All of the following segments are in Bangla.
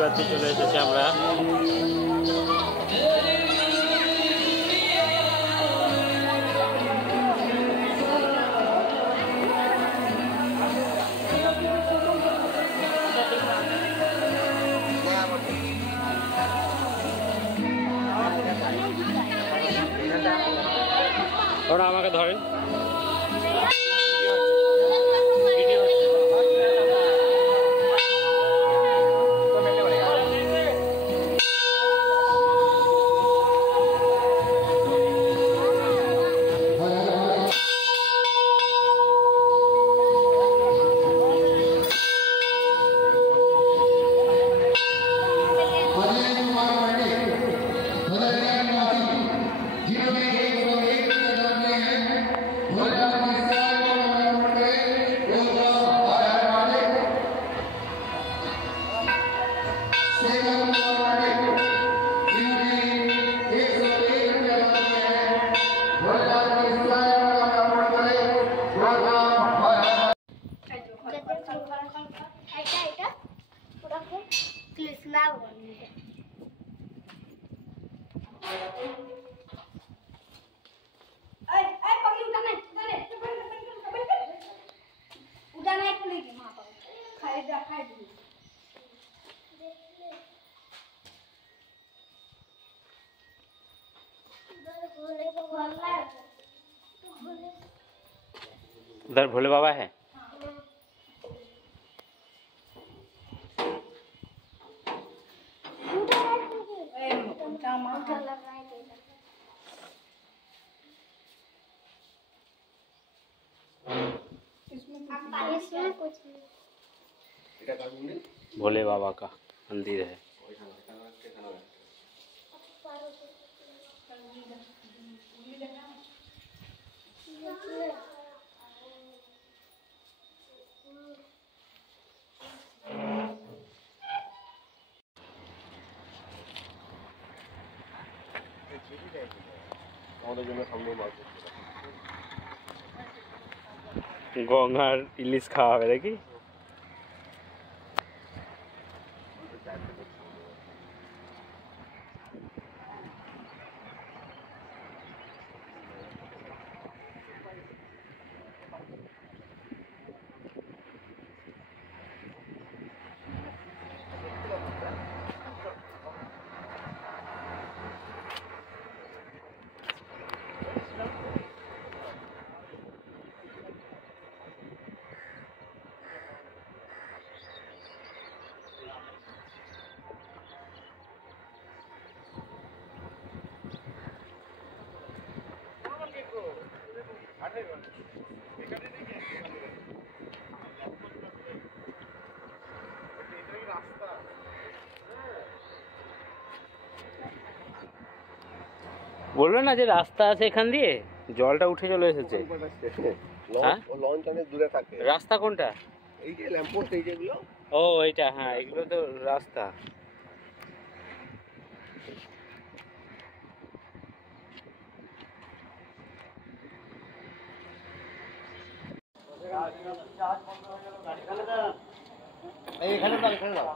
কাছে চলে এসেছি আমরা। ওরা আমাকে ধরেন। उधर भोले बाबा है। भोले बाबा का मंदिर है। গঙ্গার ইলিশ খাওয়া হবে নাকি? বললো না যে রাস্তা আছে এখান দিয়ে, জলটা উঠে চলে এসেছে। লঞ্চ অনেক দূরে থাকে। রাস্তা কোনটা? এই যে ল্যাম্পপোস্ট, এই যেগুলো। ও এইটা, হ্যাঁ এগুলো তো রাস্তা। এইখানে দাও, এখানে দাও।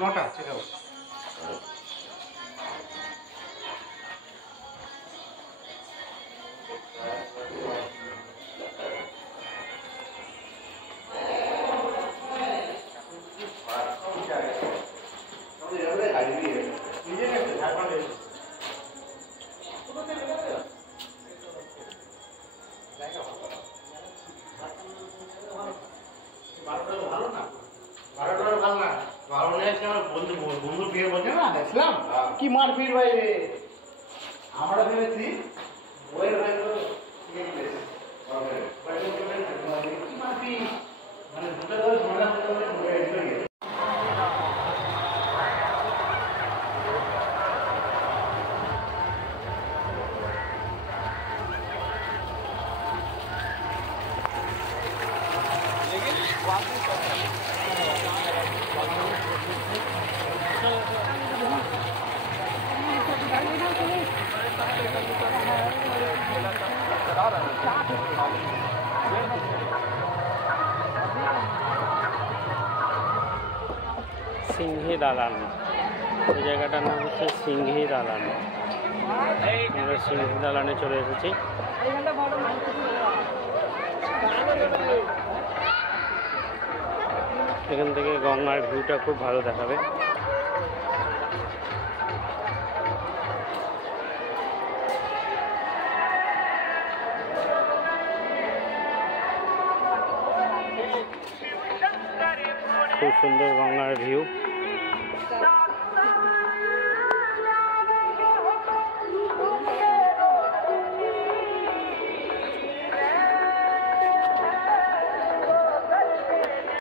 নটা আছে। কি মারপিট বাইরে আমরা ভেবেছি ওয়েল মানে দুটো ধরে ঝগড়া করতে সিংহি দালান, এই জায়গাটার নাম হচ্ছে সিংহি দালান। আমরা সিংহি দালানে চলে এসেছি। এখান থেকে গঙ্গার ভিউটা খুব ভালো দেখাবে। খুব সুন্দর গঙ্গার ভিউ।